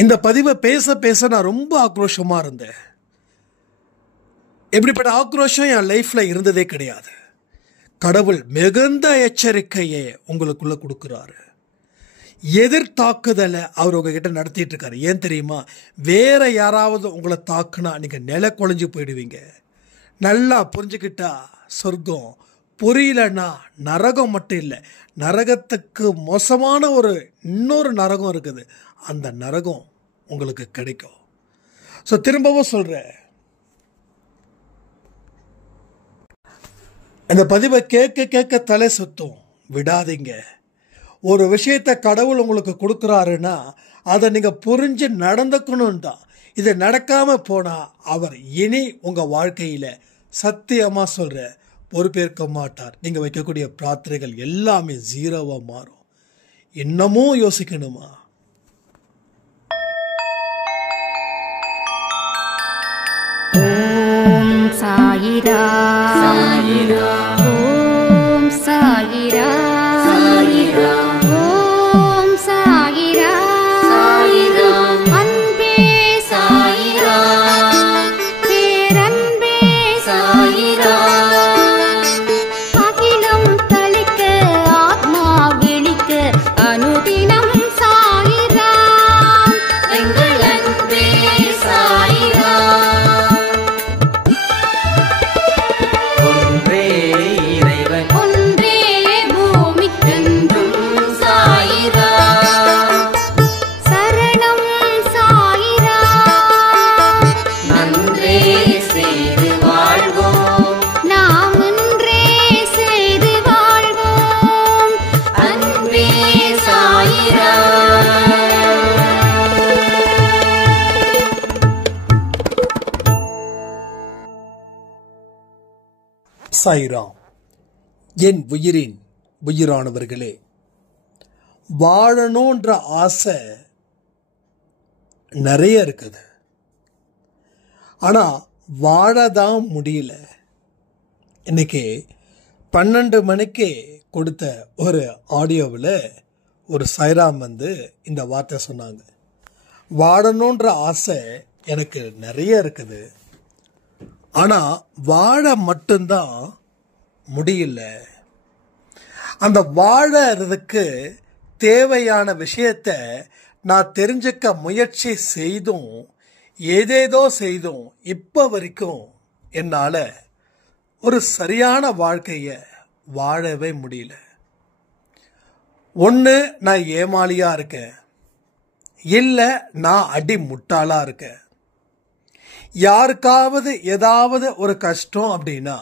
இந்த பதிவை பேச பேச நான் ரொம்ப ஆக்ரோஷமாக இருந்தேன். இப்படிப்பட்ட ஆக்ரோஷம் என் லைஃப்பில் இருந்ததே கிடையாது. கடவுள் மிகுந்த எச்சரிக்கையை உங்களுக்குள்ள கொடுக்குறாரு. எதிர்த்தாக்குதலை அவர் உங்ககிட்ட நடத்திட்டு இருக்காரு. ஏன் தெரியுமா? வேற யாராவது உங்களை தாக்குனா நீங்கள் நில குழஞ்சி போயிடுவீங்க. நல்லா புரிஞ்சுக்கிட்டா சொர்க்கம், புரியலன்னா நரகம் மட்டும் இல்லை, நரகத்துக்கு மோசமான இன்னொரு நரகம் இருக்குது. அந்த நரகம் உங்களுக்கு கிடைக்கும். ஸோ திரும்பவும் சொல்கிறேன், இந்த பதிவை கேட்க கேட்க தலை சுத்தும். விடாதீங்க. ஒரு விஷயத்தை கடவுள் உங்களுக்கு கொடுக்குறாருன்னா அதை நீங்கள் புரிஞ்சு நடந்துக்கணும் தான். இது நடக்காமல் போனால் அவர் இனி உங்கள் வாழ்க்கையில் சத்தியமாக சொல்கிற பொறுப்பேற்க மாட்டார். நீங்கள் வைக்கக்கூடிய பிரார்த்தனைகள் எல்லாமே ஜீரோவாக மாறும். இன்னமும் யோசிக்கணுமா? ஓம் சாயிரா சாயிரா, ஓம் சாயிரா சாயிரா, ஓம் சாயிரா சாயிரா, அன்பே சாயிரா, பேரன்பே சாயிரா, அகிலம் தளிக்க ஆத்மா விழிக்க அனுதினம் சாயிரா, எங்கள் அன்பே சாயிரா. சாயிராம். என் உயிரின் உயிரானவர்களே, வாழணுன்ற ஆசை நிறைய இருக்குது. ஆனால் வாழதான் முடியல. இன்னைக்கு 12 மணிக்கு கொடுத்த ஒரு ஆடியோவில் ஒரு சாய்ராம் இந்த வார்த்தை சொன்னாங்க. வாழணுன்ற ஆசை எனக்கு நிறைய இருக்குது, ஆனால் வாழ மட்டும்தான் முடியல. அந்த வாழறதுக்கு தேவையான விஷயத்தை நான் தெரிஞ்சுக்க முயற்சி செய்தும் ஏதேதோ செய்தும் இப்போ வரைக்கும் என்னால் ஒரு சரியான வாழ்க்கையை வாழவே முடியல. ஒன்று, நான் ஏமாளியாக இருக்கேன், இல்லை நான் அடி முட்டாளாக இருக்கேன். யாருக்காவது ஏதாவது ஒரு கஷ்டம் அப்படின்னா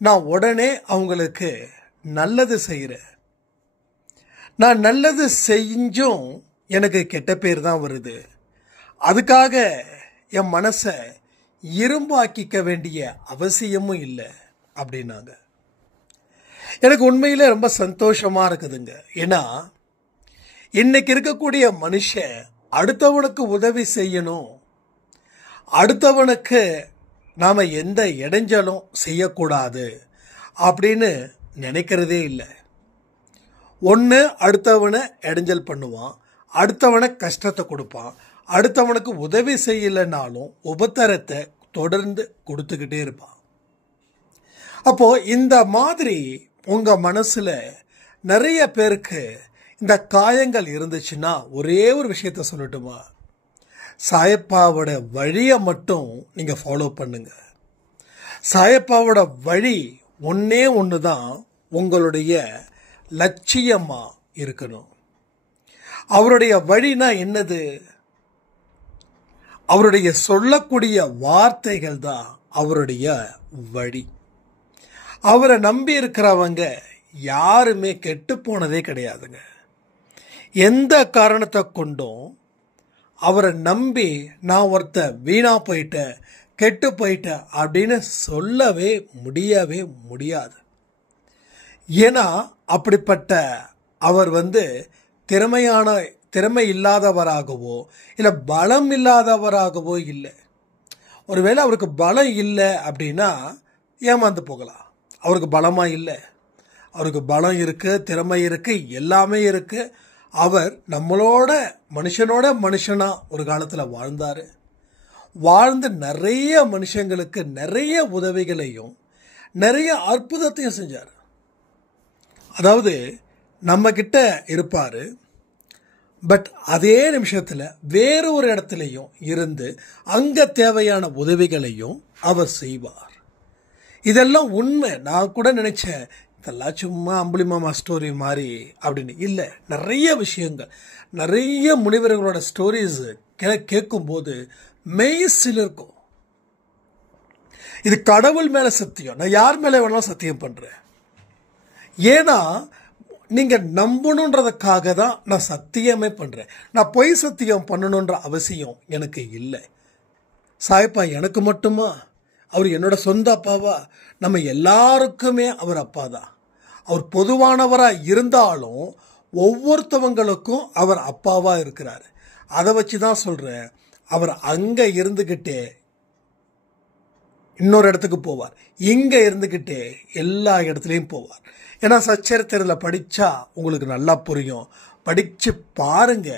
நான் உடனே அவங்களுக்கு நல்லது செய்கிறேன். நான் நல்லது செஞ்சும் எனக்கு கெட்ட பேர் தான் வருது. அதுக்காக என் மனசை இரும்பாக்கிக்க வேண்டிய அவசியமும் இல்லை அப்படின்னாங்க. எனக்கு உண்மையிலே ரொம்ப சந்தோஷமாக இருக்குதுங்க. ஏன்னா இன்னைக்கு இருக்கக்கூடிய மனுஷன் அடுத்தவனுக்கு உதவி செய்யணும், அடுத்தவனுக்கு நாம் எந்த இடைஞ்சலும் செய்யக்கூடாது அப்படின்னு நினைக்கிறதே இல்லை. ஒன்று, அடுத்தவனை இடைஞ்சல் பண்ணுவான், அடுத்தவனை கஷ்டத்தை கொடுப்பான், அடுத்தவனுக்கு உதவி செய்யலைனாலும் உபத்திரத்தை தொடர்ந்து கொடுத்துக்கிட்டே இருப்பான். அப்போது இந்த மாதிரி உங்கள் மனசில் நிறைய பேருக்கு இந்த காயங்கள் இருந்துச்சுன்னா ஒரே ஒரு விஷயத்த சொல்லட்டுமா? சாயப்பாவோட வழியை மட்டும் நீங்கள் ஃபாலோ பண்ணுங்க. சாயப்பாவோட வழி ஒன்றே ஒன்று தான் உங்களுடைய லட்சியமாக இருக்கணும். அவருடைய வழினா என்னது? அவருடைய சொல்லக்கூடிய வார்த்தைகள் தான் அவருடைய வழி. அவரை நம்பி இருக்கிறவங்க யாருமே கெட்டு போனதே கிடையாதுங்க. எந்த காரணத்தை கொண்டும் அவரை நம்பி நான் ஒருத்தர் வீணா போயிட்டேன், கெட்டு போயிட்டேன் அப்படின்னு சொல்லவே முடியவே முடியாது. ஏன்னா அப்படிப்பட்ட அவர் திறமை இல்லாதவராகவோ இல்லை பலம் இல்லாதவராகவோ இல்லை. ஒருவேளை அவருக்கு பலம் இல்லை அப்படின்னா ஏமாந்து போகலாம். அவருக்கு பலமாக இல்லை, அவருக்கு பலம் இருக்குது, திறமை இருக்குது, எல்லாமே இருக்குது. அவர் நம்மளோட மனுஷனோட மனுஷனா ஒரு காலத்தில் வாழ்ந்தார். வாழ்ந்து நிறைய மனுஷங்களுக்கு நிறைய உதவிகளையும் நிறைய அற்புதத்தையும் செஞ்சார். அதாவது நம்ம கிட்ட இருப்பார், பட் அதே நிமிஷத்தில் வேறு ஒரு இடத்துலையும் இருந்து அங்கே தேவையான உதவிகளையும் அவர் செய்வார். இதெல்லாம் உண்மை. நான் கூட நினைச்சேன் இதெல்லாம் சும்மா அம்புலி மாமா ஸ்டோரி மாதிரி அப்படின்னு. இல்லை, நிறைய விஷயங்கள், நிறைய முனிவர்களோட ஸ்டோரிஸ் கேட்கும்போது மெய் சிலிர்க்கும். இது கடவுள் மேலே சத்தியம். நான் யார் மேலே வேணாலும் சத்தியம் பண்ணுறேன். ஏன்னா நீங்கள் நம்பணுன்றதுக்காக தான் நான் சத்தியமே பண்ணுறேன். நான் பொய் சத்தியம் பண்ணணுன்ற அவசியம் எனக்கு இல்லை. சாயப்பா எனக்கு மட்டுமா? அவர் என்னோட சொந்த அப்பாவா? நம்ம எல்லாருக்குமே அவர் அப்பா தான். அவர் பொதுவானவராக இருந்தாலும் ஒவ்வொருத்தவங்களுக்கும் அவர் அப்பாவாக இருக்கிறார். அதை வச்சு தான் சொல்கிறேன், அவர் அங்கே இருந்துக்கிட்டே இன்னொரு இடத்துக்கு போவார், இங்கே இருந்துக்கிட்டே எல்லா இடத்துலையும் போவார். ஏன்னா சச்சரித்திரத்தில் படித்தா உங்களுக்கு நல்லா புரியும். படித்து பாருங்க,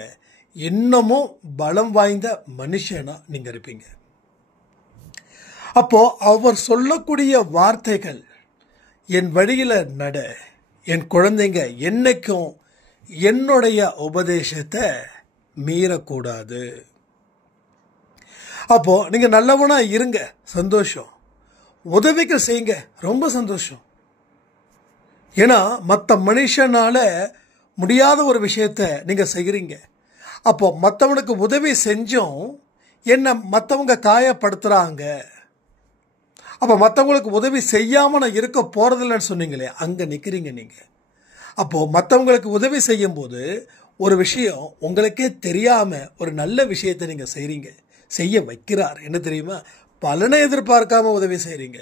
இன்னமும் பலம் வாய்ந்த மனுஷனா நீங்கள் இருப்பீங்க. அப்போ அவர் சொல்லக்கூடிய வார்த்தைகள், என் வழியில் நட, என் குழந்தைங்க என்னைக்கும் என்னுடைய உபதேசத்தை மீறக்கூடாது. அப்போ நீங்க நல்லவனா இருங்க, சந்தோஷம். உதவிகள் செய்யுங்க, ரொம்ப சந்தோஷம். ஏன்னா மற்ற மனுஷனால முடியாத ஒரு விஷயத்த நீங்க செய்கிறீங்க. அப்போ மற்றவனுக்கு உதவி செஞ்சும் என்ன மற்றவங்க காயப்படுத்துறாங்க. அப்போ மற்றவங்களுக்கு உதவி செய்யாமல் நான் இருக்க போகிறதில்லன்னு சொன்னீங்களே, அங்கே நிற்கிறீங்க நீங்கள். அப்போது மற்றவங்களுக்கு உதவி செய்யும்போது ஒரு விஷயம் உங்களுக்கே தெரியாமல் ஒரு நல்ல விஷயத்தை நீங்கள் செய்கிறீங்க, செய்ய வைக்கிறார். என்ன தெரியுமா? பலனை எதிர்பார்க்காம உதவி செய்கிறீங்க.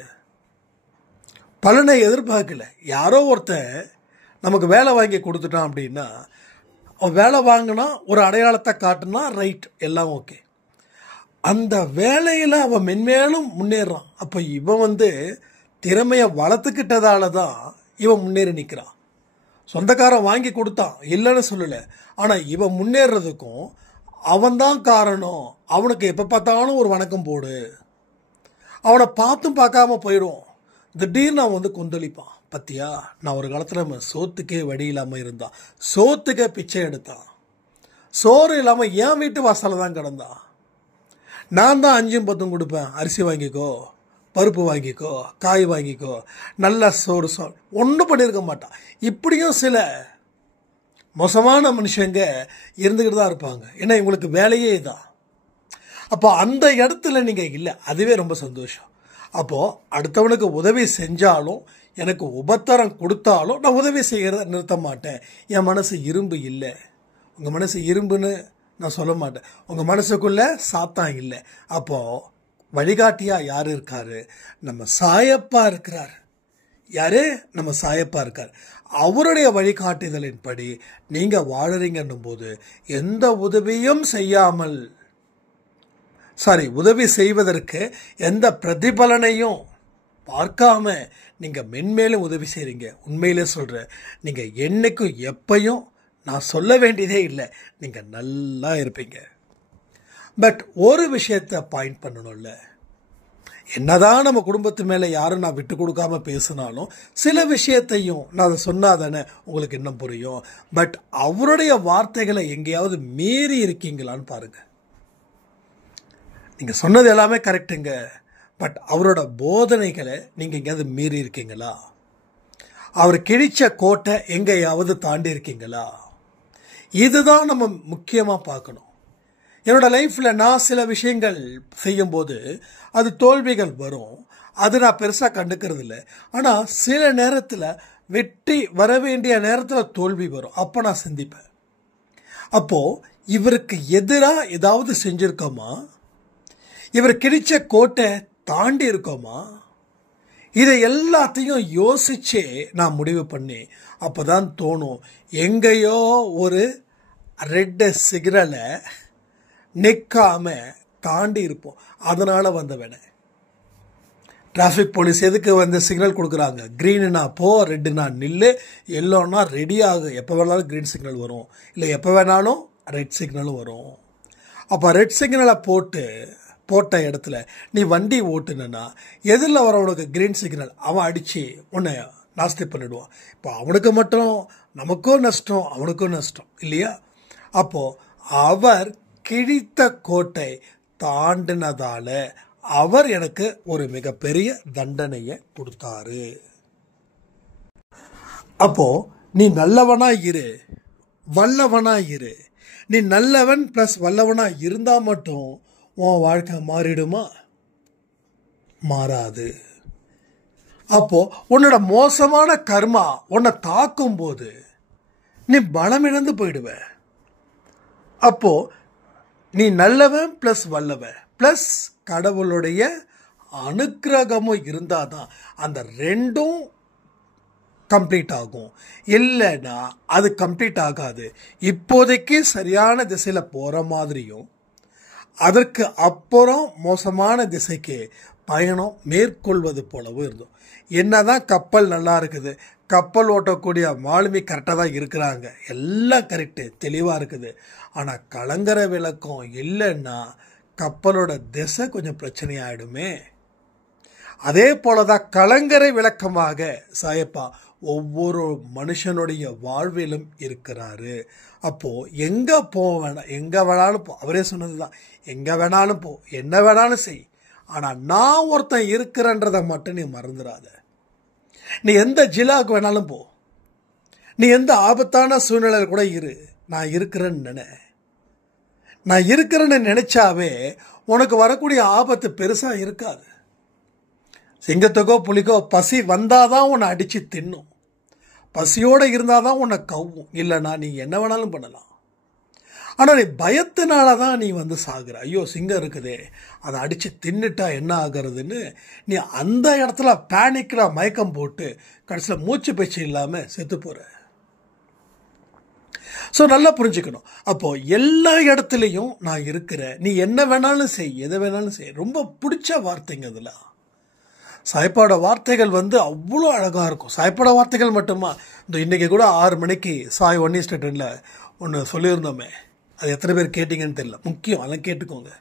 பலனை எதிர்பார்க்கல. யாரோ ஒருத்தன் நமக்கு வேலை வாங்கி கொடுத்துட்டான் அப்படின்னா, அவன் வேலை வாங்கினா ஒரு அடையாளத்தை காட்டுனா ரைட், எல்லாம் ஓகே. அந்த வேலையில் அவன் மென்மேலும் முன்னேறான். அப்போ இவன் திறமையை வளர்த்துக்கிட்டதால தான் இவன் முன்னேறி நிற்கிறான். சொந்தக்காரன் வாங்கி கொடுத்தான், இல்லைன்னு சொல்லலை. ஆனால் இவன் முன்னேறதுக்கும் அவன்தான் காரணம். அவனுக்கு எப்போ பார்த்தாலும் ஒரு வணக்கம் போடு. அவனை பார்த்தும் பார்க்காம போயிடும். திடீர்னு அவன் கொந்தளிப்பான். பத்தியா, நான் ஒரு காலத்தில் சோத்துக்கே வழி இல்லாமல் இருந்தான், சோத்துக்கே பிச்சை எடுத்தான், சோறு இல்லாமல் என் வீட்டு வாசலில் தான் கிடந்தான். நான் தான் 5 10 கொடுப்பேன், அரிசி வாங்கிக்கோ, பருப்பு வாங்கிக்கோ, காய் வாங்கிக்கோ, நல்ல சோறு ஒன்றும் பண்ணியிருக்க மாட்டான். இப்படியும் சில மோசமான மனுஷங்க இருந்துக்கிட்டு தான் இருப்பாங்க. ஏன்னா இவங்களுக்கு வேலையே தான். அப்போ அந்த இடத்துல நீங்கள் இல்லை, அதுவே ரொம்ப சந்தோஷம். அப்போது அடுத்தவனுக்கு உதவி செஞ்சாலும் எனக்கு உபத்தரம் கொடுத்தாலும் நான் உதவி செய்கிறத நிறுத்த மாட்டேன். என் மனசு இரும்பு இல்லை. உங்கள் மனசு இரும்புன்னு நான் சொல்ல மாட்டேன். உங்கள் மனசுக்குள்ளே சாத்தான் இல்லை. அப்போது வழிகாட்டியாக யார் இருக்காரு? நம்ம சாயப்பா இருக்கிறார். யாரு? நம்ம சாயப்பா இருக்கார். அவருடைய வழிகாட்டுதலின்படி நீங்கள் வாழறீங்கன்னும் போது எந்த உதவியும் செய்யாமல், உதவி செய்வதற்கு எந்த பிரதிபலனையும் பார்க்காம நீங்கள் மென்மேலும் உதவி செய்கிறீங்க. உண்மையிலே சொல்கிறேன், நீங்கள் என்னைக்கும் எப்பையும் நான் சொல்ல வேண்டியதே இல்லை, நீங்கள் நல்லா இருப்பீங்க. பட் ஒரு விஷயத்தை பாயிண்ட் பண்ணணும்ல, என்னதான் நம்ம குடும்பத்து மேலே யாரும் நான் விட்டு கொடுக்காம பேசினாலும் சில விஷயத்தையும் நான் அதை சொன்னாதானே உங்களுக்கு இன்னும் புரியும். பட் அவருடைய வார்த்தைகளை எங்கேயாவது மீறி இருக்கீங்களான்னு பாருங்க. நீங்கள் சொன்னது எல்லாமே கரெக்டுங்க, பட் அவரோட போதனைகளை நீங்கள் எங்கேயாவது மீறி இருக்கீங்களா? அவர் கிழிச்ச கோட்டை எங்கேயாவது தாண்டி இருக்கீங்களா? இதுதான் நம்ம முக்கியமாக பார்க்கணும். என்னோட லைஃப்பில் நான் சில விஷயங்கள் செய்யும்போது அது தோல்விகள் வரும், அது நான் பெருசாக கண்டுக்கிறது இல்லை. ஆனால் சில நேரத்தில் வெற்றி வர வேண்டிய நேரத்தில் தோல்வி வரும். அப்போ நான் சிந்திப்பேன், அப்போது இவருக்கு எதிராக ஏதாவது செஞ்சுருக்கோமா? இவர் கிழிச்ச கோட்டை தாண்டி இருக்கோமா? இதை எல்லாத்தையும் யோசிச்சே நான் முடிவு பண்ணி அப்போதான் தோணும், எங்கேயோ ஒரு ரெட் சிக்னலை நிற்காம தாண்டி இருப்போம். அதனால் வந்த வேணை டிராஃபிக் போலீஸ் எதுக்கு வந்து சிக்னல் கொடுக்குறாங்க? க்ரீனுனா போ, ரெட்டுனா நில்லு, எல்லோன்னா ரெடி ஆகு. எப்போ வேணாலும் க்ரீன் சிக்னல் வரும், இல்லை எப்போ வேணாலும் ரெட் சிக்னலும் வரும். அப்போ ரெட் சிக்னலை போட்ட இடத்துல நீ வண்டி ஓட்டுனா எதில் வரவனுக்கு க்ரீன் சிக்னல் அவன் அடித்து உன்னை நாஸ்தி பண்ணிடுவான். இப்போ அவனுக்கு மட்டும் நமக்கும் நஷ்டம், அவனுக்கும் நஷ்டம் இல்லையா? அப்போது அவர் கிழித்த கோட்டை தாண்டினதால அவர் எனக்கு ஒரு மிகப்பெரிய தண்டனையை கொடுத்தாரு. அப்போ நீ நல்லவனா இரு, வல்லவனா இரு. நீ நல்லவன் ப்ளஸ் வல்லவனா இருந்தா மட்டும் உன் வாழ்க்கை மாறிடுமா? மாறாது. அப்போ உன்னோட மோசமான கர்மா உன்னை தாக்கும் போது நீ பலமிழந்து போயிடுவ. அப்போ நீ நல்லவன் ப்ளஸ் வல்லவன் ப்ளஸ் கடவுளுடைய அனுக்கிரகமும் இருந்தால் தான் அந்த ரெண்டும் கம்ப்ளீட் ஆகும். இல்லைன்னா அது கம்ப்ளீட் ஆகாது. இப்போதைக்கு சரியான திசையில் போகிற மாதிரியும் அதற்கு அப்புறம் மோசமான திசைக்கு பயணம் மேற்கொள்வது போலவும் இருந்தோம். என்னதான் கப்பல் நல்லா இருக்குது, கப்பல் ஓட்டக்கூடிய மாலுமி கரெக்டாக தான் இருக்கிறாங்க, எல்லாம் கரெக்டு தெளிவாக இருக்குது. ஆனால் கலங்கரை விளக்கம் இல்லைன்னா கப்பலோட திசை கொஞ்சம் பிரச்சனையாயிடுமே. அதே போல தான் கலங்கரை விளக்கமாக சாயப்பா ஒவ்வொரு மனுஷனுடைய வாழ்விலும் இருக்கிறாரு. அப்போது எங்கே போக வேணாம், எங்கே வேணாலும் போ, அவரே சொன்னது தான், எங்கே வேணாலும் போ, என்ன வேணாலும் செய், ஆனால் நான் ஒருத்தன் இருக்கிறேன்றதை மட்டும் நீ மறந்துடாத. நீ எந்த ஜிலாவுக்கு வேணாலும் போ, நீ எந்த ஆபத்தான சூழ்நிலையில் கூட இரு, நான் இருக்கிறேன்னு நினை. நான் இருக்கிறேன்னு நினைச்சாவே உனக்கு வரக்கூடிய ஆபத்து பெருசாக இருக்காது. சிங்கத்துக்கோ புலிக்கோ பசி வந்தாதான் உன்னை அடித்து தின்னும், பசியோடு இருந்தால் தான் உன்னை கவ்வும், இல்லைன்னா நீ என்ன வேணாலும் பண்ணலாம். ஆனால் நீ பயத்தினால தான் நீ வந்து சாகுற. ஐயோ சிங்கம் இருக்குதே, அதை அடித்து தின்னுட்டா என்ன ஆகிறதுன்னு நீ அந்த இடத்துல பேனிக்கில் மயக்கம் போட்டு கடைசியில் மூச்சு பேச்சு இல்லாமல் செத்து போகிற. ஸோ நல்லா புரிஞ்சுக்கணும். அப்போது எல்லா இடத்துலையும் நான் இருக்கிறேன், நீ என்ன வேணாலும் செய், எதை வேணாலும் செய். ரொம்ப பிடிச்ச வார்த்தைங்க இதெல்லாம். சாய்ப்பாட வார்த்தைகள் வந்து அவ்வளோ அழகாக இருக்கும். சாய்ப்பாட வார்த்தைகள் மட்டுமா, இந்த இன்றைக்கி கூட 6 மணிக்கு சாய் 1:10 ஒன்று சொல்லியிருந்தோமே, அது எத்தனை பேர் கேட்டிங்கன்னு தெரியல. முக்கியம், அதெல்லாம் கேட்டுக்கோங்க.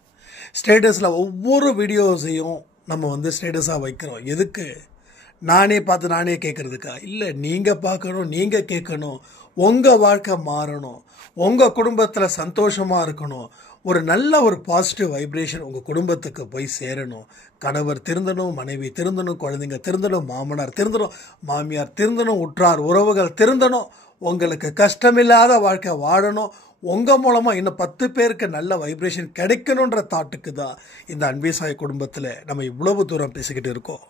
ஸ்டேட்டஸில் ஒவ்வொரு வீடியோஸையும் நம்ம வந்து ஸ்டேட்டஸாக வைக்கிறோம். எதுக்கு? நானே பார்த்து நானே கேட்குறதுக்கா? இல்லை, நீங்கள் பார்க்கணும், நீங்கள் கேட்கணும், உங்கள் வாழ்க்கை மாறணும், உங்கள் குடும்பத்தில் சந்தோஷமாக இருக்கணும், ஒரு நல்ல ஒரு பாசிட்டிவ் வைப்ரேஷன் உங்கள் குடும்பத்துக்கு போய் சேரணும். கணவர் திருந்தணும், மனைவி திருந்தணும், குழந்தைங்க திருந்தணும், மாமனார் திருந்தணும், மாமியார் திருந்தணும், உற்றார் உறவுகள் திருந்தணும், உங்களுக்கு கஷ்டமில்லாத வாழ்க்கை வாழணும், உங்கள் மூலமாக இன்னும் 10 பேருக்கு நல்ல வைப்ரேஷன் கிடைக்கணுன்ற தாட்டுக்கு தான் இந்த அன்பே சாய் குடும்பத்தில் நம்ம இவ்வளவு தூரம் பேசிக்கிட்டு இருக்கோம்.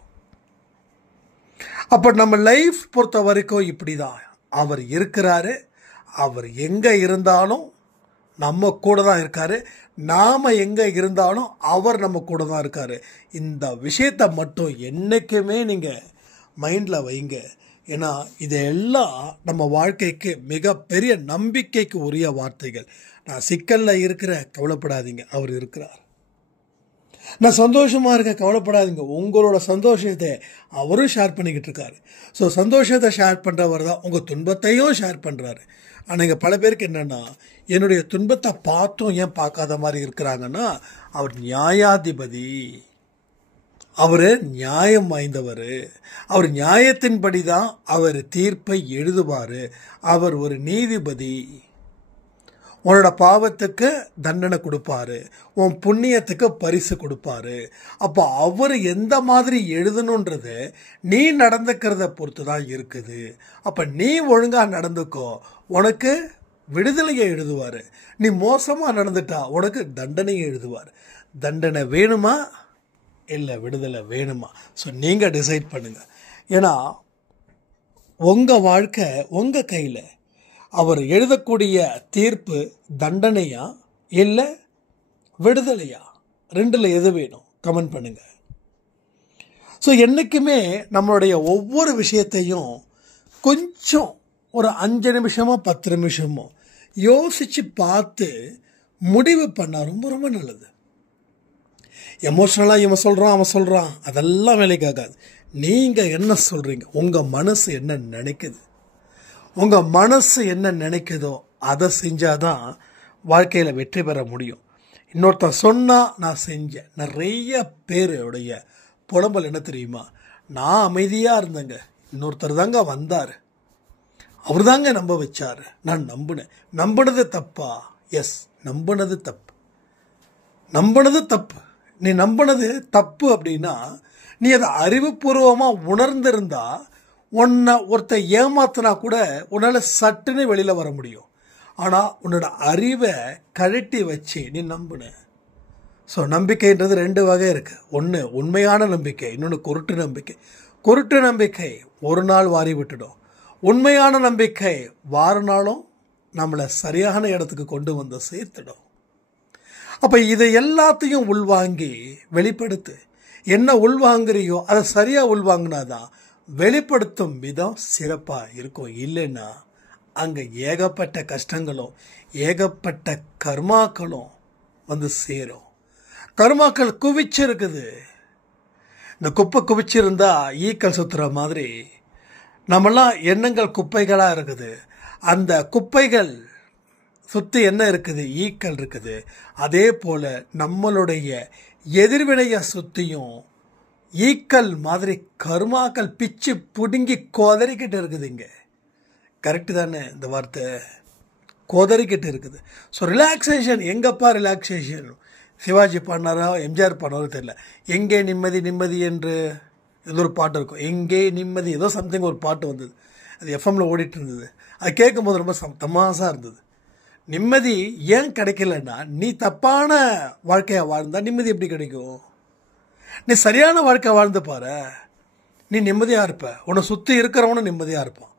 அப்போ நம்ம லைஃப் பொறுத்த வரைக்கும் இப்படி தான். அவர் இருக்கிறாரு, அவர் எங்கே இருந்தாலும் நம்ம கூட தான் இருக்காரு, நாம் எங்கே இருந்தாலும் அவர் நம்ம கூட தான் இருக்காரு. இந்த விஷயத்தை மட்டும் என்றைக்குமே நீங்கள் மைண்டில் வைங்க. ஏன்னா இதெல்லாம் நம்ம வாழ்க்கைக்கு மிகப்பெரிய நம்பிக்கைக்கு உரிய வார்த்தைகள். நான் சிக்கலில் இருக்கிற, கவலைப்படாதீங்க, அவர் இருக்கிறார். நான் சந்தோஷமாக இருக்க, கவலைப்படாதீங்க, உங்களோட சந்தோஷத்தை அவரும் ஷேர் பண்ணிக்கிட்டு இருக்காரு. ஸோ சந்தோஷத்தை ஷேர் பண்ணுறவர் தான் உங்கள் துன்பத்தையும் ஷேர் பண்ணுறாரு. ஆனால் இங்கே பல பேருக்கு என்னென்னா, என்னுடைய துன்பத்தை பார்த்தும் ஏன் பார்க்காத மாதிரி இருக்கிறாங்கன்னா, அவர் நியாயாதிபதி, அவர் நியாயம் வாய்ந்தவர், அவர் நியாயத்தின்படி தான் அவர் தீர்ப்பை எழுதுவார், அவர் ஒரு நீதிபதி. உன்னோட பாவத்துக்கு தண்டனை கொடுப்பாரு, உன் புண்ணியத்துக்கு பரிசு கொடுப்பாரு. அப்போ அவர் எந்த மாதிரி எழுதணுன்றது நீ நடந்துக்கிறத பொறுத்து தான் இருக்குது. அப்போ நீ ஒழுங்காக நடந்துக்கோ, உனக்கு விடுதலையை எழுதுவார். நீ மோசமாக நடந்துட்டா உனக்கு தண்டனையை எழுதுவார். தண்டனை வேணுமா இல்லை விடுதலை வேணுமா? ஸோ நீங்கள் டிசைட் பண்ணுங்கள். ஏன்னா உங்கள் வாழ்க்கை உங்கள் கையில். அவர் எழுதக்கூடிய தீர்ப்பு தண்டனையா இல்லை விடுதலையா? 2ல் எது வேணும்? கமெண்ட் பண்ணுங்கள். ஸோ என்றைக்குமே நம்மளுடைய ஒவ்வொரு விஷயத்தையும் கொஞ்சம் ஒரு 5 நிமிஷமோ 10 நிமிஷமோ யோசித்து பார்த்து முடிவு பண்ணால் ரொம்ப ரொம்ப நல்லது. எமோஷ்னலாக இவன் சொல்கிறான் அவன் சொல்கிறான் அதெல்லாம் வேலைக்கு ஆகாது. நீங்கள் என்ன சொல்கிறீங்க, உங்கள் மனசு என்ன நினைக்குது, உங்கள் மனசு என்ன நினைக்குதோ அதை செஞ்சாதான் வாழ்க்கையில் வெற்றி பெற முடியும். இன்னொருத்தன் சொன்னால் நான் செஞ்சேன். நிறைய பேருடைய புலம்பல் என்ன தெரியுமா, நான் அமைதியாக இருந்தேங்க, இன்னொருத்தர் தாங்க வந்தார், அவர் தாங்க நம்ப வச்சார், நான் நம்பினேன். நம்பினது தப்பா? எஸ், நம்பினது தப்பு. நம்பினது தப்பு. நீ நம்பினது தப்பு அப்படின்னா நீ அதை அறிவுபூர்வமாக உணர்ந்திருந்தா உன்னை ஒருத்த ஏமாத்தினா கூட உன்னால் சட்டுன்னு வெளியில் வர முடியும். ஆனால் உன்னோட அறிவை கழட்டி வச்சு நீ நம்பின. ஸோ நம்பிக்கைன்றது 2 வகை இருக்குது. ஒன்று உண்மையான நம்பிக்கை, இன்னொன்று குருட்டு நம்பிக்கை. குருட்டு நம்பிக்கை ஒரு நாள் வாரி விட்டுடும். உண்மையான நம்பிக்கை வார நாளும் நம்மளை சரியான இடத்துக்கு கொண்டு வந்து சேர்த்துடும். அப்போ இதை எல்லாத்தையும் உள்வாங்கி வெளிப்படுத்து. என்ன உள்வாங்குறியோ அதை சரியாக உள்வாங்கினாதான் வெளிப்படுத்தும் விதம் சிறப்பாக இருக்கும். இல்லைன்னா அங்கே ஏகப்பட்ட கஷ்டங்களும் ஏகப்பட்ட கர்மாக்களும் வந்து சேரும். கர்மாக்கள் குவிச்சிருக்குது. இந்த குப்பை குவிச்சிருந்தா ஈக்கள் சுற்றுற மாதிரி நம்மெல்லாம் எண்ணங்கள் குப்பைகளாக இருக்குது. அந்த குப்பைகள் சுற்றி என்ன இருக்குது, ஈக்கள் இருக்குது. அதே போல் நம்மளுடைய எதிர்வினையை சுற்றியும் ஈக்கள் மாதிரி கர்மாக்கள் பிச்சு பிடுங்கி கோதறிக்கிட்டு இருக்குதுங்க. கரெக்டு தானே இந்த வார்த்தை? கோதறிக்கிட்டு இருக்குது. ஸோ ரிலாக்ஸேஷன், எங்கப்பா ரிலாக்ஸேஷன்? சிவாஜி பாடினாரோ எம்ஜிஆர் பாடினாரோ தெரியல. எங்கே நிம்மதி நிம்மதி என்று ஏதோ ஒரு பாட்டு இருக்கும். எங்கே நிம்மதி ஏதோ சம்திங் ஒரு பாட்டு வந்தது, அது எஃப்எம்மில் ஓடிட்டு இருந்தது. அது கேட்கும்போது ரொம்ப தமாசாக இருந்தது. நிம்மதி ஏன் கிடைக்கலன்னா, நீ தப்பான வாழ்க்கையை வாழ்ந்தா நிம்மதி எப்படி கிடைக்கும்? நீ சரியான வாழ்க்கை வாழ்ந்து பாரு, நீ நிம்மதியாக இருப்ப. உன்னை சுற்றி இருக்கிறவனும் நிம்மதியாக இருப்பான்.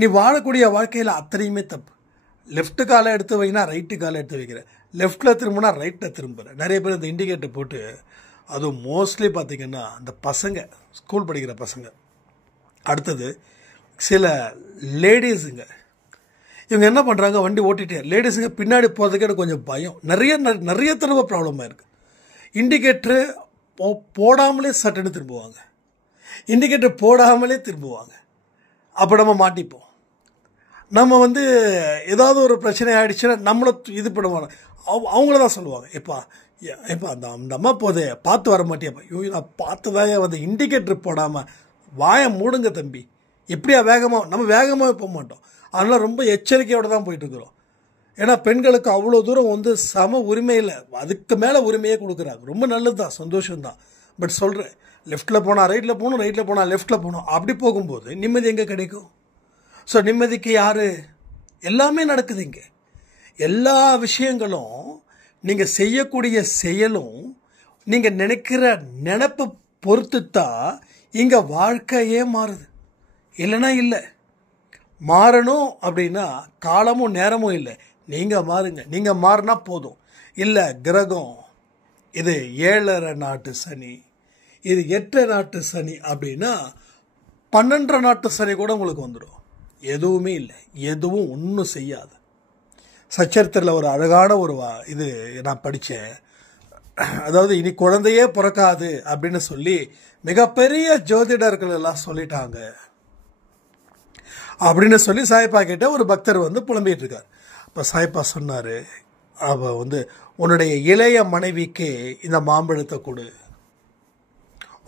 நீ வாழக்கூடிய வாழ்க்கையில் அத்தனையுமே தப்பு. லெஃப்ட் காலை எடுத்து வைனா ரைட்டு காலை எடுத்து வைக்கிற, லெஃப்டில் திரும்பினா ரைட்டில் திரும்புகிற. நிறைய பேர் இந்த இண்டிகேட்டர் போட்டு, அதுவும் மோஸ்ட்லி பார்த்திங்கன்னா இந்த பசங்க, ஸ்கூல் படிக்கிற பசங்க, அடுத்தது சில லேடிஸுங்க, இவங்க என்ன பண்ணுறாங்க, வண்டி ஓட்டிகிட்டே லேடிஸுங்க பின்னாடி போகிறதுக்கு எனக்கு கொஞ்சம் பயம். நிறைய தடவை ப்ராப்ளமாக இருக்குது. இண்டிகேட்டரு போடாமலே சட்டுன்னு திரும்புவாங்க, இண்டிகேட்டர் போடாமலே திரும்புவாங்க. அப்போ நம்ம மாட்டிப்போம். நம்ம வந்து ஏதாவது ஒரு பிரச்சனை ஆகிடுச்சுன்னா நம்மளை இது பண்ணுவாங்க. அவங்கள தான் சொல்லுவாங்க, எப்பா அந்த அம்மா போதே பார்த்து வர மாட்டியாப்பா. ஐயோ நான் பார்த்துதான் வந்து இண்டிகேட்டர் போடாமல் வாயை மூடுங்க தம்பி. எப்படியா வேகமாக, நம்ம வேகமாக போக மாட்டோம், அதனால் ரொம்ப எச்சரிக்கையோடு தான் போயிட்டுருக்குறோம். ஏன்னா பெண்களுக்கு அவ்வளோ தூரம் வந்து சம உரிமையில் அதுக்கு மேலே உரிமையே கொடுக்குறாங்க. ரொம்ப நல்லது தான், சந்தோஷம்தான். பட் சொல்கிறேன், லெஃப்ட்டில் போனால் ரைட்டில் போகணும், ரைட்டில் போனால் லெஃப்ட்டில் போகணும். அப்படி போகும்போது நிம்மதி எங்கே கிடைக்கும்? ஸோ நிம்மதிக்கு யார்? எல்லாமே நடக்குது இங்கே. எல்லா விஷயங்களும் நீங்கள் செய்யக்கூடிய செயலும் நீங்கள் நினைக்கிற நினைப்பை பொறுத்து தான் இங்கே வாழ்க்கையே மாறுது. இல்லைன்னா இல்லை. மாறணும் அப்படின்னா காலமும் நேரமும் இல்லை, நீங்கள் மாறுங்க. நீங்கள் மாறினா போதும். இல்லை கிரகம் இது 7.5 நாட்டு சனி, இது 8 நாட்டு சனி அப்படின்னா 12 நாட்டு சனி கூட உங்களுக்கு வந்துடும். எதுவுமே இல்லை, எதுவும் ஒன்றும் செய்யாது. சச்சரித்திரத்தில் ஒரு அழகான ஒரு இது நான் படித்தேன். அதாவது இனி குழந்தையே பிறக்காது அப்படின்னு சொல்லி மிகப்பெரிய ஜோதிடர்கள் எல்லாம் சொல்லிட்டாங்க அப்படின்னு சொல்லி சாய்ப்பா கிட்ட ஒரு பக்தர் வந்து புலம்பிகிட்டு இருக்கார். அப்போ சாய்ப்பா சொன்னார், அவள் வந்து உன்னுடைய இளைய மனைவிக்கு இந்த மாம்பழத்தை கொடு,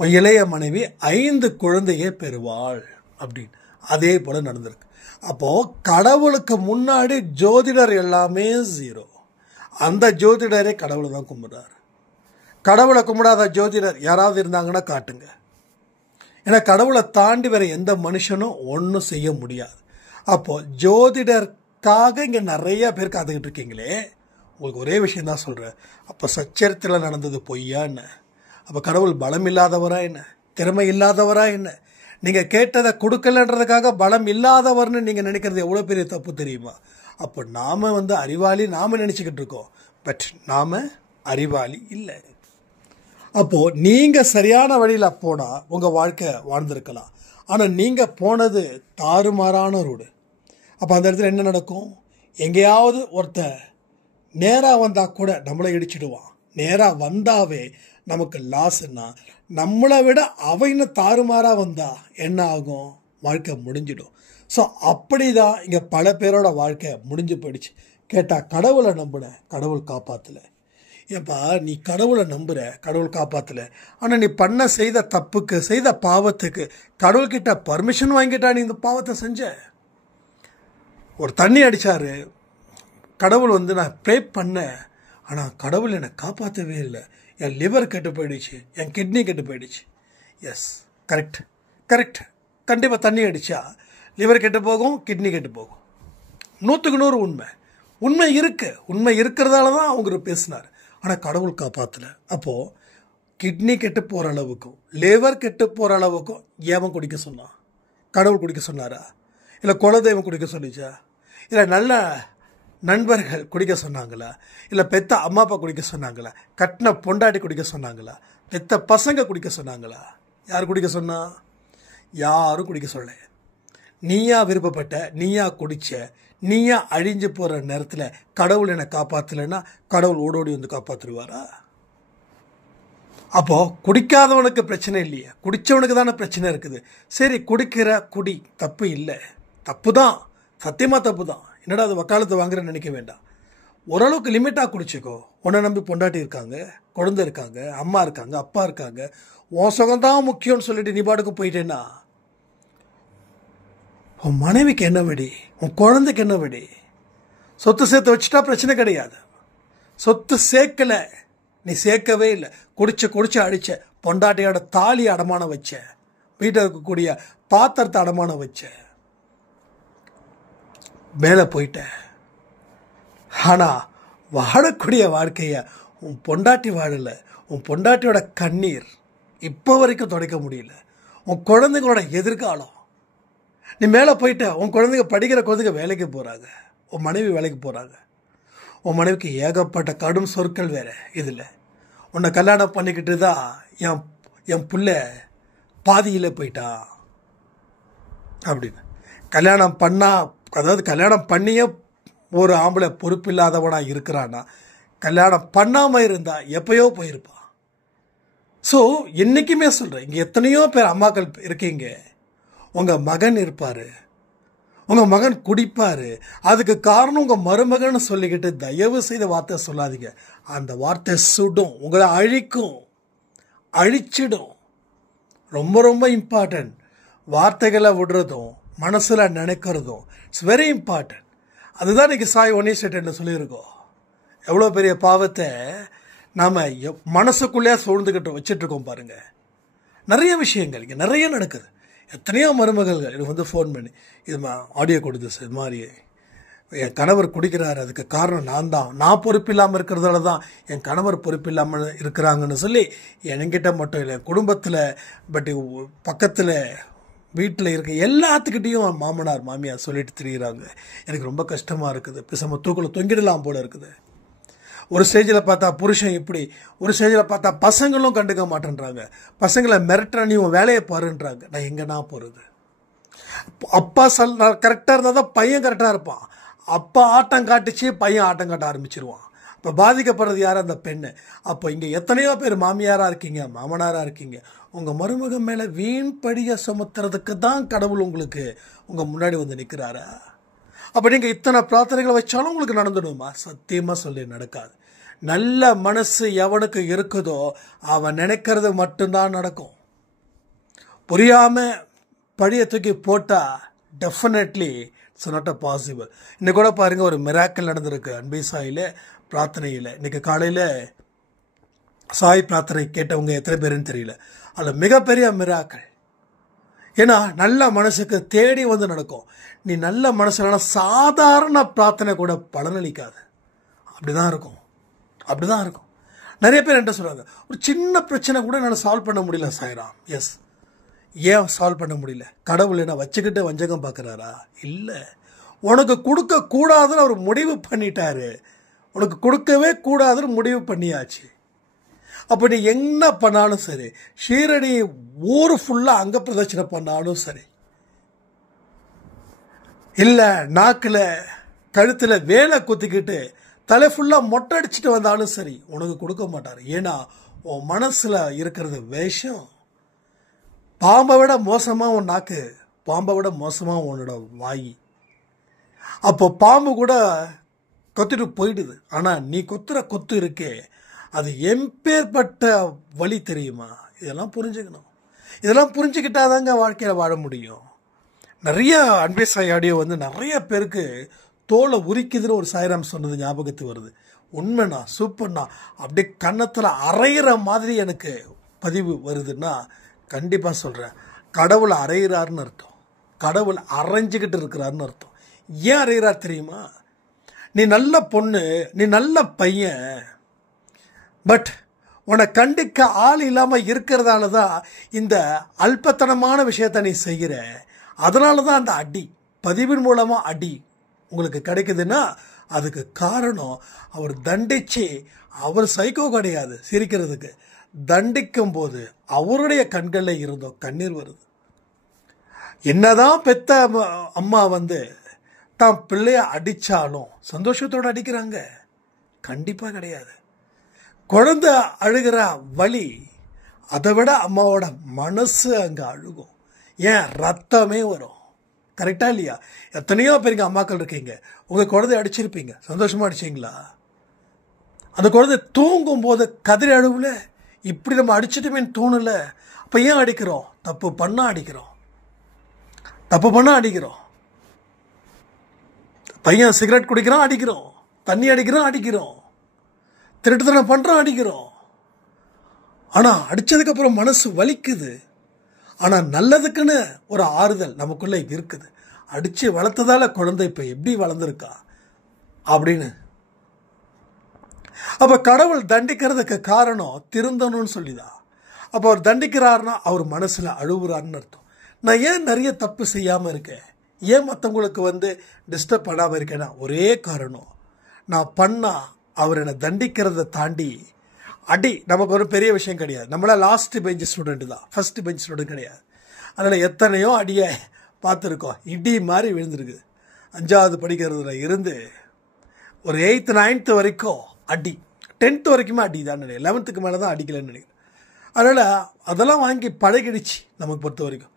உன் இளைய மனைவி 5 குழந்தையே பெறுவாள் அப்படின்னு. அதே போல் நடந்திருக்கு. அப்போது கடவுளுக்கு முன்னாடி ஜோதிடர் எல்லாமே 0. அந்த ஜோதிடரே கடவுளை தான் கும்பிட்றாரு. கடவுளை கும்பிடாத ஜோதிடர் யாராவது இருந்தாங்கன்னா காட்டுங்க. ஏன்னா கடவுளை தாண்டி வேறு எந்த மனுஷனும் ஒன்றும் செய்ய முடியாது. அப்போது ஜோதிடருக்காக இங்கே நிறையா பேர் காத்துக்கிட்டு இருக்கீங்களே, உங்களுக்கு ஒரே விஷயந்தான் சொல்கிறேன். அப்போ சச்சரித்தில் நடந்தது பொய்யா என்ன? அப்போ கடவுள் பலம் இல்லாதவரா என்ன? திறமை இல்லாதவரா என்ன? நீங்கள் கேட்டதை கொடுக்கலன்றதுக்காக பலம் இல்லாதவர்னு நீங்கள் நினைக்கிறது எவ்வளோ பெரிய தப்பு தெரியுமா? அப்போ நாம் வந்து அறிவாளி நாம் நினச்சிக்கிட்டு இருக்கோம், பட் நாம் அறிவாளி இல்லை. அப்போது நீங்கள் சரியான வழியில் போனால் உங்கள் வாழ்க்கை வாழ்ந்திருக்கலாம். ஆனால் நீங்கள் போனது தாறுமாறான ரோடு. அப்போ அந்த இடத்துல என்ன நடக்கும்? எங்கேயாவது ஒருத்தர் நேராக வந்தால் கூட நம்மளை இடிச்சிடுவான். நேராக வந்தாவே நமக்கு லாஸ்ன்னா நம்மளை விட அவைன்னு தாறுமாறாக வந்தால் என்ன ஆகும்? வாழ்க்கை முடிஞ்சிடும். ஸோ அப்படி தான் இங்கே பல பேரோட வாழ்க்கை முடிஞ்சு போயிடுச்சு. கேட்டால் கடவுளை நம்பின, கடவுள் காப்பாற்றலை. ஏப்பா நீ கடவுளை நம்புகிற, கடவுள் காப்பாற்றலை. ஆனால் நீ செய்த தப்புக்கு, செய்த பாவத்துக்கு கடவுள்கிட்ட பர்மிஷன் வாங்கிட்டா நீ இந்த பாவத்தை செஞ்ச. ஒரு தண்ணி அடித்தார், கடவுள் நான் ப்ரே பண்ணேன், ஆனால் கடவுள் என்னை காப்பாற்றவே இல்லை. என் லிவர் கெட்டு போயிடுச்சு, என் கிட்னி கெட்டு போயிடுச்சு. Yes, correct correct. கண்டிப்பாக தண்ணி அடித்தா லிவர் கெட்டு போகும், கிட்னி கெட்டு போகும். 100க்கு 100 உண்மை. உண்மை இருக்குது. உண்மை இருக்கிறதால தான் அவங்க பேசினார். ஆனால் கடவுள் காப்பாற்றலை. அப்போது கிட்னி கெட்டு போகிற அளவுக்கும் லிவர் கெட்டு போகிற அளவுக்கும் ஏவன் குடிக்க சொன்னான்? கடவுள் குடிக்க சொன்னாரா? இல்லை குலதெய்வம் குடிக்க சொல்லிச்சா? இல்லை நல்ல நண்பர்கள் குடிக்க சொன்னாங்களா? இல்லை பெத்த அம்மா அப்பா குடிக்க சொன்னாங்களா? கட்டின பொண்டாட்டி குடிக்க சொன்னாங்களா? பெத்த பசங்க குடிக்க சொன்னாங்களா? யார் குடிக்க சொன்னா? யாரும் குடிக்க சொல்ல. நீயா விருப்பப்பட்ட, நீயா குடிச்ச, நீயா அழிஞ்சு போகிற நேரத்தில் கடவுள் என்னை காப்பாற்றலைன்னா கடவுள் ஓடோடி வந்து காப்பாற்றுவாரா? அப்போது குடிக்காதவனுக்கு பிரச்சனை இல்லையே, குடித்தவனுக்கு தானே பிரச்சனை இருக்குது. சரி, குடிக்கிற குடி தப்பு இல்லை, தப்பு தான், சத்தியமாக தப்பு தான். என்னடா அது வக்காலத்தை வாங்குறேன்னு நினைக்க வேண்டாம். ஓரளவுக்கு லிமிட்டாக குடிச்சிக்கோ. உன்னை நம்பி பொண்டாட்டி இருக்காங்க, குழந்தை இருக்காங்க, அம்மா இருக்காங்க, அப்பா இருக்காங்க. உன் சுகம்தான் முக்கியம்னு சொல்லிட்டு நீ பாட்டுக்கு போயிட்டேன்னா உன் மனைவிக்கு என்ன வடி, உன் குழந்தைக்கு என்ன வடி? சொத்து சேர்த்து வச்சுட்டா பிரச்சனை கிடையாது. சொத்து சேர்க்கலை, நீ சேர்க்கவே இல்லை, குடிச்சு அடிச்ச, பொண்டாட்டியோட தாலி அடமானம் வச்ச, வீட்டில் இருக்கக்கூடிய பாத்திரத்தை அடமானம் வச்ச, மேலே போயிட்ட. ஆனால் வாழக்கூடிய வாழ்க்கையை உன் பொண்டாட்டி வாழலை. உன் பொண்டாட்டியோட கண்ணீர் இப்போ வரைக்கும் துடைக்க முடியல. உன் குழந்தைங்களோட எதிர்காலம், நீ மேலே போயிட்ட. உன் குழந்தைங்க படிக்கிற குழந்தைங்க வேலைக்கு போகிறாங்க, உன் மனைவி வேலைக்கு போகிறாங்க. உன் மனைவிக்கு ஏகப்பட்ட கடும் சொற்கள் வேறு. இதில் உன்னை கல்யாணம் பண்ணிக்கிட்டு தான் என் புள்ள பாதியில் போயிட்டான் அப்படின்னு. கல்யாணம் பண்ணியே ஒரு ஆம்பளை பொறுப்பில்லாதவனாக இருக்கிறான்னா கல்யாணம் பண்ணாமல் இருந்தால் எப்பயோ போயிருப்பான். ஸோ என்றைக்குமே சொல்கிறேன், இங்கே எத்தனையோ பேர் அம்மாக்கள் இருக்கீங்க. உங்கள் மகன் இருப்பார், உங்கள் மகன் குடிப்பார், அதுக்கு காரணம் உங்கள் மருமகன்னு சொல்லிக்கிட்டு தயவு செய்த வார்த்தை சொல்லாதீங்க. அந்த வார்த்தை சுடும், உங்களை அழிக்கும், அழிச்சிடும். ரொம்ப ரொம்ப இம்பார்ட்டன்ட். வார்த்தைகளை விடுறதும் மனசில் நினைக்கிறதும் இட்ஸ் வெரி இம்பார்ட்டன்ட். அதுதான் இன்றைக்கி சாய் ஒன்னிஸ்டேட்னு சொல்லியிருக்கோம். எவ்வளோ பெரிய பாவத்தை நாம் மனசுக்குள்ளே சூழ்ந்துக்கிட்டு வச்சிட்ருக்கோம் பாருங்கள். நிறைய விஷயங்கள் இங்கே நிறைய நடக்குது. எத்தனையோ மருமகள்கள் எனக்கு ஃபோன் பண்ணி இது ஆடியோ கொடுத்து சார், இது மாதிரி என் கணவர் குடிக்கிறாரு, அதுக்கு காரணம் நான் பொறுப்பில்லாமல் இருக்கிறதால தான் என் கணவர் பொறுப்பில்லாமல் இருக்கிறாங்கன்னு சொல்லி என்கிட்ட மட்டும் இல்லை, குடும்பத்தில் பட் பக்கத்தில் வீட்டில் இருக்க எல்லாத்துக்கிட்டையும் மாமனார் மாமியார் சொல்லிட்டு திரிகிறாங்க. எனக்கு ரொம்ப கஷ்டமாக இருக்குது, பேசாமல் தூக்கில் தொங்கிடலாம் போல இருக்குது. ஒரு ஸ்டேஜில் பார்த்தா புருஷன் இப்படி, ஒரு ஸ்டேஜில் பார்த்தா பசங்களும் கண்டுக்க மாட்டேன்றாங்க. பசங்களை மிரட்டுற நீ உன் வேலையை பாருன்றாங்க. நான் எங்கன்னா போகிறது? அப்பா கரெக்டாக இருந்தால் தான் பையன் கரெக்டாக இருப்பான். அப்பா ஆட்டம் காட்டுச்சு, பையன் ஆட்டம் காட்ட ஆரம்பிச்சிருவான். இப்போ பாதிக்கப்படுறது யார்? அந்த பெண்ணு. அப்போ இங்கே எத்தனையோ பேர் மாமியாராக இருக்கீங்க, மாமனாராக இருக்கீங்க. உங்கள் மருமகன் மேலே வீண் படியை சுமத்துறதுக்கு தான் கடவுள் உங்களுக்கு உங்கள் முன்னாடி வந்து நிற்கிறாரா? அப்போ நீங்கள் இத்தனை பிரார்த்தனைகளை வச்சாலும் உங்களுக்கு நடந்துடுமா? சத்தியமாக சொல்லி நடக்காது. நல்ல மனசு எவனுக்கு இருக்குதோ அவன் நினைக்கிறது மட்டும்தான் நடக்கும். புரியாமல் பழியை தூக்கி போட்டால் definitely it's not a possible. இன்னைக்கு கூட பாருங்கள், ஒரு மிராக்கிள் நடந்திருக்கு அன்பை சாயில் பிரார்த்தனையில். இன்றைக்கி காலையில் சாய் பிரார்த்தனை கேட்டவங்க எத்தனை பேருன்னு தெரியல. அதில் மிகப்பெரிய மிராக்கிள். ஏன்னா நல்ல மனசுக்கு தேடி வந்து நடக்கும். நீ நல்ல மனசுல சாதாரண பிரார்த்தனை கூட பலனளிக்காது. அப்படிதான் இருக்கும், அப்படிதான் இருக்கும். நிறைய பேர் என்ன சொல்கிறாங்க, ஒரு சின்ன பிரச்சனை கூட என்னால் சால்வ் பண்ண முடியல சாய்ராம். எஸ், ஏன் சால்வ் பண்ண முடியல? கடவுள் என்ன வச்சுக்கிட்டு வஞ்சகம் பார்க்குறாரா? இல்லை, உனக்கு கொடுக்கக்கூடாதுன்னு அவர் முடிவு பண்ணிட்டாரு. உனக்கு கொடுக்கவே கூடாதுன்னு முடிவு பண்ணியாச்சு. அப்போ நீ என்ன பண்ணாலும் சரி, ஷீரடி ஊர் ஃபுல்லாக அங்க பிரதட்சணை பண்ணாலும் சரி, இல்லை நாக்கில் கழுத்தில் வேலை குத்திக்கிட்டு தலை ஃபுல்லாக மொட்டை அடிச்சுட்டு வந்தாலும் சரி, உனக்கு கொடுக்க மாட்டார். ஏன்னா உன் மனசில் இருக்கிறது விஷம். பாம்பை விட மோசமாக உன் நாக்கு, பாம்பை விட மோசமாக உன்னோட வாய். அப்போ பாம்பு கூட கொத்திட்டு போயிடுது. ஆனால் நீ கொத்துற கொத்து இருக்கே, அது எப்பேற்பட்ட வலி தெரியுமா? இதெல்லாம் புரிஞ்சுக்கணும். இதெல்லாம் புரிஞ்சுக்கிட்டாதாங்க வாழ்க்கையில் வாழ முடியும். நிறைய அன்பே சாய் ஆடியோ வந்து நிறைய பேருக்கு தோலை உரிக்குதுன்னு ஒரு சாய்ராம் சொன்னது ஞாபகத்துக்கு வருது. உண்மைண்ணா, சூப்பர்ண்ணா, அப்படியே கன்னத்தில் அரைகிற மாதிரி எனக்கு பதிவு வருதுன்னா கண்டிப்பாக சொல்கிறேன், கடவுளை அரைகிறாருன்னு அர்த்தம். கடவுள் அரைஞ்சிக்கிட்டு இருக்கிறாருன்னு அர்த்தம். ஏன் அரைகிறார் தெரியுமா? நீ நல்ல பொண்ணு, நீ நல்ல பையன், பட் உன்னை கண்டிக்க ஆள் இல்லாமல் இருக்கிறதால தான் இந்த அல்பத்தனமான விஷயத்தை நீ செய்கிற. அதனால தான் அந்த அடி, பதிவின் மூலமாக அடி உங்களுக்கு கிடைக்குதுன்னா அதுக்கு காரணம் அவர் தண்டிச்சு, அவர் சைக்கோ கிடையாது சிரிக்கிறதுக்கு, தண்டிக்கும் போது அவருடைய கண்களில் இருந்தோ கண்ணீர் வருது. என்னதான் பெத்த அம்மா வந்து தான் பிள்ளைய அடித்தாலும் சந்தோஷத்தோடு அடிக்கிறாங்க? கண்டிப்பாக கிடையாது. குழந்தை அழுகிற வலி அதை விட அம்மாவோட மனசு அங்கே அழுகும். ஏன் ரத்தமே வரும். கரெக்டா இல்லையா? எத்தனையோ பேருக்கு அம்மாக்கள் இருக்கீங்க, உங்கள் குழந்தைய அடிச்சிருப்பீங்க, சந்தோஷமாக அடிச்சிங்களா? அந்த குழந்தை தூங்கும் போது கதிரி அழுவுல, இப்படி நம்ம அடிச்சிட்டுமேன்னு தோணலை. அப்போ ஏன் அடிக்கிறோம்? தப்பு பண்ணால் அடிக்கிறோம், தப்பு பண்ணால் அடிக்கிறோம். பையன் சிகரெட் குடிக்கிறான் அடிக்கிறோம், தண்ணி அடிக்கிறோம் அடிக்கிறோம், திருட்டுத்தனம் பண்ணுறோம் அடிக்கிறோம். ஆனால் அடித்ததுக்கப்புறம் மனசு வலிக்குது. ஆனால் நல்லதுக்குன்னு ஒரு ஆறுதல் நமக்குள்ளே இருக்குது. அடித்து வளர்த்ததால குழந்தை இப்போ எப்படி வளர்ந்துருக்கா அப்படின்னு. அப்போ கடவுள் தண்டிக்கிறதுக்கு காரணம் திருந்தணும்னு சொல்லிதான். அப்போ அவர் தண்டிக்கிறாருன்னா அவர் மனசில் அழுகுறாருன்னு அர்த்தம். நான் ஏன் நிறைய தப்பு செய்யாமல் இருக்கேன், ஏன் மற்றவங்களுக்கு வந்து டிஸ்டர்ப் பண்ணாமல் இருக்கேன்னா ஒரே காரணம், நான் பண்ணால் அவர் என்னை தண்டிக்கிறத தாண்டி அடி நமக்கு ஒரு பெரிய விஷயம் கிடையாது. நம்மளா லாஸ்ட் பெஞ்ச் ஸ்டூடெண்ட் தான், ஃபர்ஸ்ட் பெஞ்ச் ஸ்டூடெண்ட் கிடையாது. அதனால் எத்தனையோ அடியை பார்த்துருக்கோம், இடி மாதிரி விழுந்திருக்கு. 5வது படிக்கிறதுல இருந்து ஒரு 8th 9th வரைக்கும் அடி, 10th வரைக்குமே அடி தான் நினைக்கிறேன், 11th மேலே தான் அடிக்கலைன்னு நினைக்கிறேன். அதனால் அதெல்லாம் வாங்கி பழகிடுச்சு நமக்கு பொறுத்த வரைக்கும்.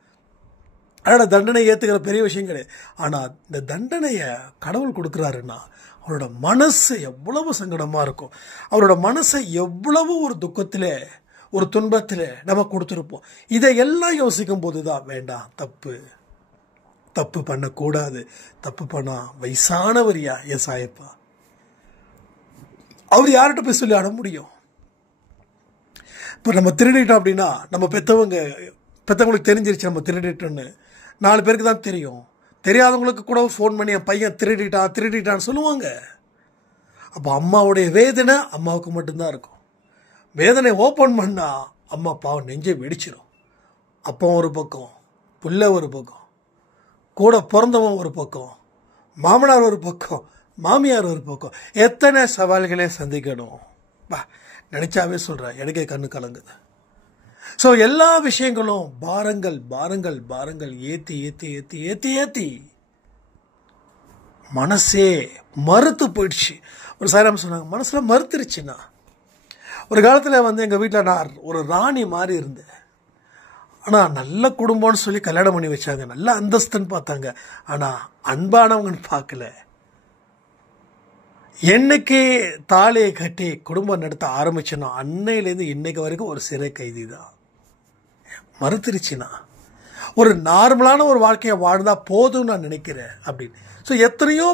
அதனால் தண்டனை ஏற்றுக்கிற பெரிய விஷயம் கிடையாது. ஆனால் இந்த தண்டனையை கடவுள் கொடுக்குறாருன்னா அவரோட மனசு எவ்வளவு சங்கடமாக இருக்கும், அவரோட மனசை எவ்வளவு ஒரு துக்கத்தில் ஒரு துன்பத்தில் நம்ம கொடுத்துருப்போம். இதையெல்லாம் யோசிக்கும் போது தான் வேண்டாம், தப்பு பண்ணக்கூடாது, தப்பு பண்ணா வயசானவரியா என் சாயப்பா, அவர் யார்கிட்ட போய் சொல்லி அட முடியும்? இப்போ நம்ம திருடிட்டோம் அப்படின்னா நம்ம பெற்றவங்களுக்கு தெரிஞ்சிருச்சு நம்ம திருடிட்டோன்னு, 4 பேருக்கு தான் தெரியும். தெரியாதவங்களுக்கு கூட ஃபோன் பண்ணி என் பையன் திருடிட்டான்னு சொல்லுவாங்க. அப்போ அம்மாவுடைய வேதனை அம்மாவுக்கு மட்டும்தான் இருக்கும். வேதனை ஓப்பன் பண்ணால் அம்மா பாவம் நெஞ்சை வெடிச்சிடும். அப்பா ஒரு பக்கம், புள்ள ஒரு பக்கம், கூட பிறந்தவன் ஒரு பக்கம், மாமனார் ஒரு பக்கம், மாமியார் ஒரு பக்கம், எத்தனை சவால்களே சந்திக்கணும். நினைச்சாவே சொல்கிறேன், எனக்கே கண்ணு கலங்குது. ஸோ எல்லா விஷயங்களும் பாரங்கள் ஏற்றி மனசே மறுத்து போயிடுச்சு. ஒரு சாய்ராம் சொன்னாங்க, மனசில் மறுத்துருச்சுன்னா. ஒரு காலத்தில் வந்து எங்கள் வீட்டில் நான் ஒரு ராணி மாதிரி இருந்தேன். ஆனால் நல்ல குடும்பம்னு சொல்லி கல்யாணம் பண்ணி வச்சாங்க, நல்ல அந்தஸ்துன்னு பார்த்தாங்க. ஆனால் அன்பானவங்கன்னு பார்க்கல. என்னைக்கு தாலியை கட்டி குடும்பம் நடத்த ஆரம்பிச்சனோ அன்னையிலேருந்து இன்னைக்கு வரைக்கும் ஒரு சிறை கைதி தான். மறுத்துருச்சுன்னா ஒரு நார்மலான ஒரு வாழ்க்கையை வாழ்ந்தால் போதும்னு நான் நினைக்கிறேன் அப்படின்னு. ஸோ எத்தனையோ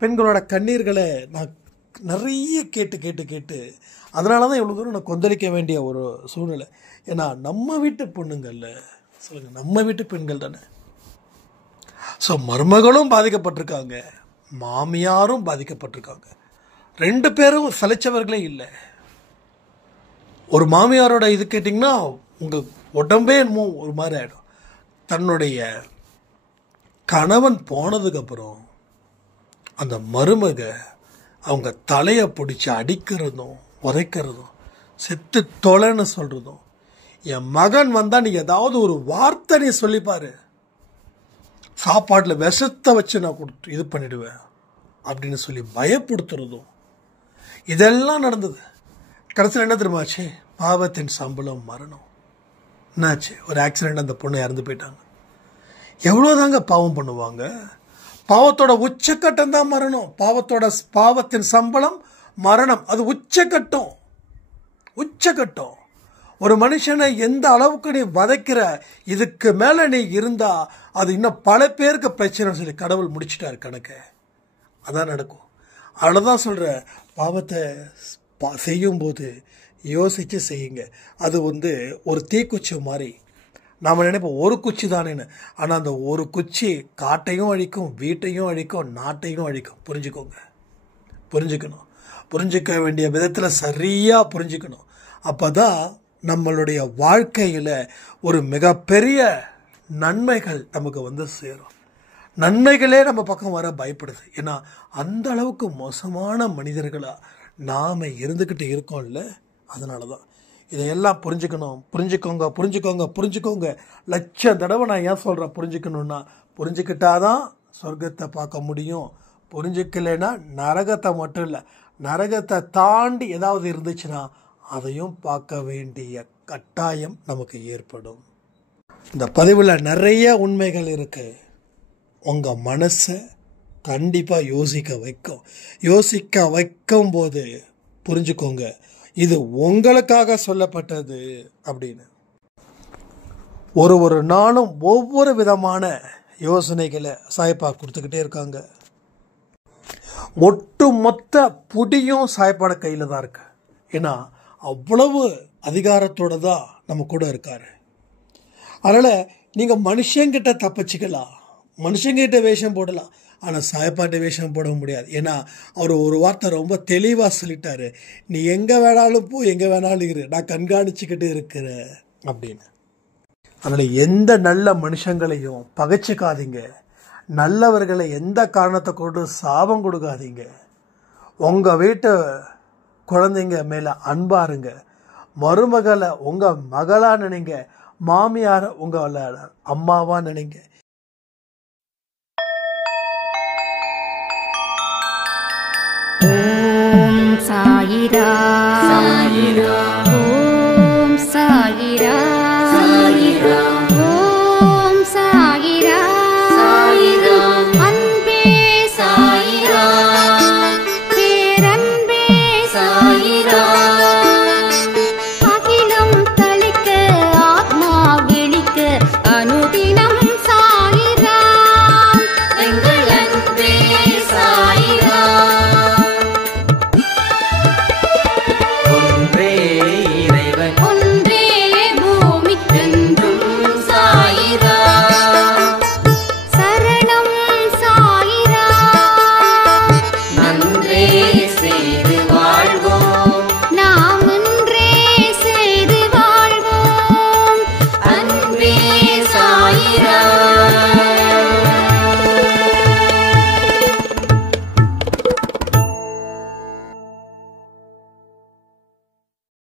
பெண்களோட கண்ணீர்களை நான் நிறைய கேட்டு அதனால தான் இவ்வளோ தூரம் நான் கொந்தளிக்க வேண்டிய ஒரு சூழ்நிலை. ஏன்னா நம்ம வீட்டு பொண்ணுங்கள்ல சொல்லுங்கள், நம்ம வீட்டு பெண்கள் தானே. ஸோ மருமகளும் பாதிக்கப்பட்டிருக்காங்க, மாமியாரும் பாதிக்கப்பட்டிருக்காங்க. 2 பேரும் சலைச்சவர்களே இல்லை. ஒரு மாமியாரோட இது கேட்டிங்கன்னா உங்கள் உடம்பே என்னமோ ஒரு மாதிரி ஆகிடும். தன்னுடைய கணவன் போனதுக்கப்புறம் அந்த மருமக அவங்க தலையை பிடிச்சி அடிக்கிறதும் உதைக்கிறதும் செத்து தொலைன்னு சொல்கிறதும், என் மகன் வந்தால் நீ ஏதாவது ஒரு வார்த்தை நீ சொல்லிப்பாரு, சாப்பாட்டில் விஷத்தை வச்சு நான் இது பண்ணிடுவேன் அப்படின்னு சொல்லி பயப்படுத்துறதும் இதெல்லாம் நடந்தது. கடைசியில் என்ன தெரியுமாச்சு? பாவத்தின் சம்பளம் மரணம். என்னாச்சு? ஒரு ஆக்சிடெண்ட், அந்த பொண்ணு இறந்து போயிட்டாங்க. எவ்வளோதாங்க பாவம் பண்ணுவாங்க? பாவத்தோட உச்சக்கட்டம் தான் மரணம். பாவத்தின் சம்பளம் மரணம். அது உச்சக்கட்டம். உச்சக்கட்டம். ஒரு மனுஷனை எந்த அளவுக்கு நீ வதைக்கிற, இதுக்கு மேலே நீ இருந்தா அது இன்னும் பல பேருக்கு பிரச்சனை சொல்லி கடவுள் முடிச்சிட்டாரு கணக்கு. அதான் நடக்கும். அவ்வளோதான் சொல்கிறேன். பாவத்தை செய்யும்போது யோசித்து செய்யுங்க. அது ஒரு தீக்குச்சி மாதிரி. நாம் நினைப்போம் ஒரு குச்சி தானேன்னு. ஆனால் அந்த ஒரு குச்சி காட்டையும் அழிக்கும், வீட்டையும் அழிக்கும், நாட்டையும் அழிக்கும். புரிஞ்சுக்கணும். புரிஞ்சிக்க வேண்டிய விதத்தில் சரியாக புரிஞ்சுக்கணும். அப்போ தான் நம்மளுடைய வாழ்க்கையில் ஒரு மிகப்பெரிய நன்மைகள் நமக்கு சேரும். நன்மைகளே நம்ம பக்கம் வர பயப்படுது. ஏன்னா அந்த அளவுக்கு மோசமான மனிதர்களாக நாம் இருந்துக்கிட்டு இருக்கோம்ல. அதனால தான் இதையெல்லாம் புரிஞ்சுக்கோங்க. லட்சம் தடவை நான் ஏன் சொல்கிறேன் புரிஞ்சுக்கணுன்னா, புரிஞ்சுக்கிட்டாதான் சொர்க்கத்தை பார்க்க முடியும். புரிஞ்சுக்கலைன்னா நரகத்தை மட்டும் இல்லை, நரகத்தை தாண்டி ஏதாவது இருந்துச்சுன்னா அதையும் பார்க்க வேண்டிய கட்டாயம் நமக்கு ஏற்படும். இந்த பதிவில் நிறைய உண்மைகள் இருக்குது. உங்கள் மனசை கண்டிப்பாக யோசிக்க வைக்கும் போது புரிஞ்சுக்கோங்க, இது உங்களுக்காக சொல்லப்பட்டது அப்படின்னு. ஒரு நாளும் ஒவ்வொரு விதமான யோசனைகளை சாய்ப்பா கொடுத்துக்கிட்டே இருக்காங்க. ஒட்டு மொத்த புடியும் சாய்ப்பாட கையில் தான் இருக்கு. ஏன்னா அவ்வளவு அதிகாரத்தோடு தான் நம்ம கூட இருக்காரு. அதனால் நீங்கள் மனுஷங்கிட்ட தப்பிச்சுக்கலாம், மனுஷங்கிட்ட வேஷம் போடலாம், ஆனால் சாய்ப்பாட்ட வேஷம் போட முடியாது. ஏன்னா அவர் ஒரு வார்த்தை ரொம்ப தெளிவாக சொல்லிட்டாரு, நீ எங்கே வேணாலும் போ, எங்கே வேணாலும் இரு, நான் கண்காணிச்சுக்கிட்டு இருக்கிறேன் அப்படின்னு. அதனால் எந்த நல்ல மனுஷங்களையும் பகைச்சிக்காதீங்க, நல்லவர்களை எந்த காரணத்தை கொண்டு சாபம் கொடுக்காதீங்க. உங்கள் வீட்டு குழந்தைங்க மேலே அன்பாருங்க. மருமகளை உங்கள் மகளாக நினைங்க, மாமியாரை உங்களை அம்மாவாக நினைங்க. ஓம் சாயிராம்.